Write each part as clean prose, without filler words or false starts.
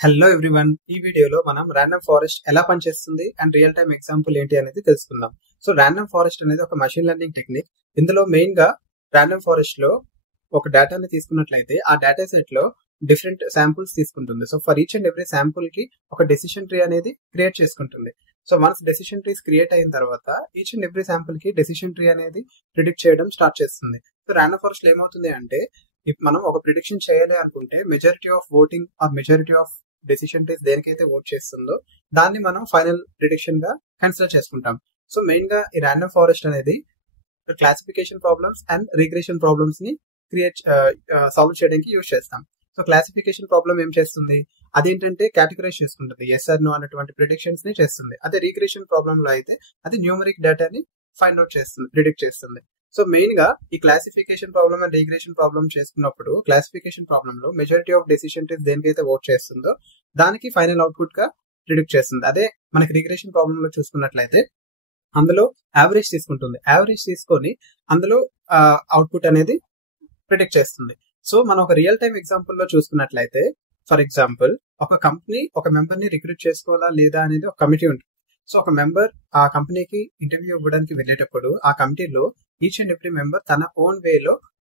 Hello everyone, ఈ వీడియోలో మనం ర్యాండమ్ ఫారెస్ట్ ఎలా పనిచేస్తుంది అండ్ రియల్ టైమ్ ఎగ్జాంపుల్ ఏంటి అనేది తెలుసుకుందాం. సో ర్యాండమ్ ఫారెస్ట్ అనేది ఒక మషిన్ లెర్నింగ్ టెక్నిక్. ఇందులో మెయిన్ గా ర్యాండమ్ ఫారెస్ట్ లో ఒక డేటాని తీసుకున్నట్లయితే ఆ డేటా సెట్ లో డిఫరెంట్ శాంపుల్స్ తీసుకుంటుంది. So for each and every sample కి ఒక డెసిషన్ ట్రీ అనేది క్రియేట్ చేసుకుంటుంది. So once decision trees create అయిన తర్వాత ఈచ్ అండ్ ఎవ్రీ శాంపుల్ కి డెసిషన్ ట్రీ అనేది ప్రిడిక్ట్ చేయడం స్టార్ట్ చేస్తుంది. సో ర్యాండమ్ ఫారెస్ట్ లో ఏమవుతుంది అంటే, మనం ఒక ప్రిడిక్షన్ చేయాలి అనుకుంటే majority of voting are majority of decision trees దేనికైతే ఓట్ చేస్తుందో దాన్ని మనం ఫైనల్ ప్రిడిక్షన్ గా కన్సిడర్ చేసుకుంటాం. సో మెయిన్ గా ఈ ర్యాండమ్ ఫారెస్ట్ అనేది classification problems and regression problems ని సాల్వ్ చేయడానికి యూజ్ చేస్తాం. సో క్లాసిఫికేషన్ ప్రాబ్లమ్ ఏం చేస్తుంది, అదేంటంటే కేటగరైజ్ చేసుకుంటుంది, ఎస్ ఆర్ నో అనేటువంటి ప్రిడిక్షన్స్ ని చేస్తుంది. అదే రిగ్రెషన్ ప్రాబ్లమ్ లో అయితే అది న్యూమరిక్ డేటాని ఫైండ్ అవుట్ చేస్తుంది, ప్రిడిక్ట్ చేస్తుంది. సో మెయిన్ గా ఈ classification problem and regression problem చేసుకున్నప్పుడు క్లాసిఫికేషన్ ప్రాబ్లమ్ లో మెజారిటీ ఆఫ్ డెసిషన్ ట్రీస్ దేనికైతే ఓట్ చేస్తుందో దానికి ఫైనల్ అవుట్పుట్ గా ప్రిడిక్ట్ చేస్తుంది. అదే మనకి రిగ్రెషన్ ప్రాబ్లమ్ లో చూసుకున్నట్లయితే అందులో యావరేజ్ తీసుకుంటుంది, యావరేజ్ తీసుకొని అందులో అవుట్పుట్ అనేది ప్రిడిక్ట్ చేస్తుంది. సో మనం ఒక రియల్ టైమ్ ఎగ్జాంపుల్ లో చూసుకున్నట్లయితే, ఫర్ ఎగ్జాంపుల్ ఒక కంపెనీ ఒక మెంబర్ ని రిక్రూట్ చేసుకోవాలా లేదా అనేది ఒక కమిటీ ఉంటుంది. సో ఒక మెంబర్ ఆ కంపెనీకి ఇంటర్వ్యూ ఇవ్వడానికి వెళ్ళేటప్పుడు ఆ కమిటీలో ఈచ్ అండ్ ఎవ్రీ మెంబర్ తన ఓన్ వేలో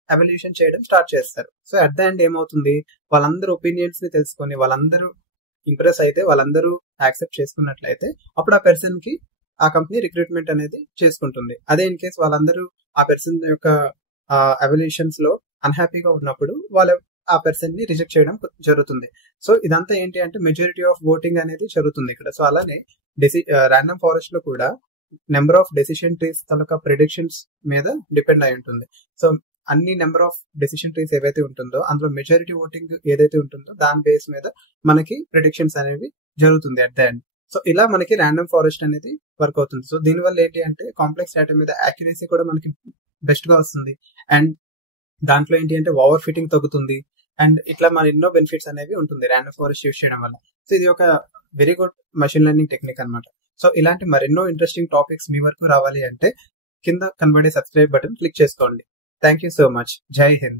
ఎవాల్యుయేషన్ చేయడం స్టార్ట్ చేస్తారు. సో అట్ ద ఎండ్ ఏమవుతుంది, వాళ్ళందరూ ఒపీనియన్స్ ని తెలుసుకొని వాళ్ళందరూ ఇంప్రెస్ అయితే, వాళ్ళందరూ యాక్సెప్ట్ చేసుకున్నట్లయితే అప్పుడు ఆ పర్సన్ కి ఆ కంపెనీ రిక్రూట్మెంట్ అనేది చేసుకుంటుంది. అదే ఇన్ కేస్ వాళ్ళందరూ ఆ పర్సన్ యొక్క ఎవాల్యుయేషన్స్ లో అన్హ్యాపీగా ఉన్నప్పుడు వాళ్ళు ఆ పర్సన్ ని రిజెక్ట్ చేయడం జరుగుతుంది. సో ఇదంతా ఏంటి అంటే మెజారిటీ ఆఫ్ ఓటింగ్ అనేది జరుగుతుంది ఇక్కడ. సో అలానే ర్యాండమ్ ఫారెస్ట్ లో కూడా నెంబర్ ఆఫ్ డెసిషన్ ట్రీస్ తనక ప్రిడిక్షన్స్ మీద డిపెండ్ అయి ఉంటుంది. సో అన్ని నెంబర్ ఆఫ్ డెసిషన్ ట్రీస్ ఏవైతే ఉంటుందో అందులో మెజారిటీ ఓటింగ్ ఏదైతే ఉంటుందో దాని బేస్ మీద మనకి ప్రిడిక్షన్స్ అనేవి జరుగుతుంది అట్ ద ఎండ్. సో ఇలా మనకి ర్యాండమ్ ఫారెస్ట్ అనేది వర్క్ అవుతుంది. సో దీనివల్ల ఏంటి అంటే కాంప్లెక్స్ డేటా మీద యాక్యురసీ కూడా మనకి బెస్ట్ గా వస్తుంది అండ్ దాంట్లో ఏంటి అంటే ఓవర్ ఫిట్టింగ్ తగ్గుతుంది అండ్ ఇట్లా మన ఎన్నో బెనిఫిట్స్ అనేవి ఉంటుంది ర్యాండమ్ ఫారెస్ట్ యూజ్ చేయడం వల్ల. సో ఇది ఒక very good machine learning technique అనమాట. సో ఇలాంటి మరెన్నో ఇంట్రెస్టింగ్ టాపిక్స్ మీ వరకు రావాలి అంటే కింద కనబడే సబ్స్క్రైబ్ బటన్ క్లిక్ చేసుకోండి. Thank you so much. జై హింద్.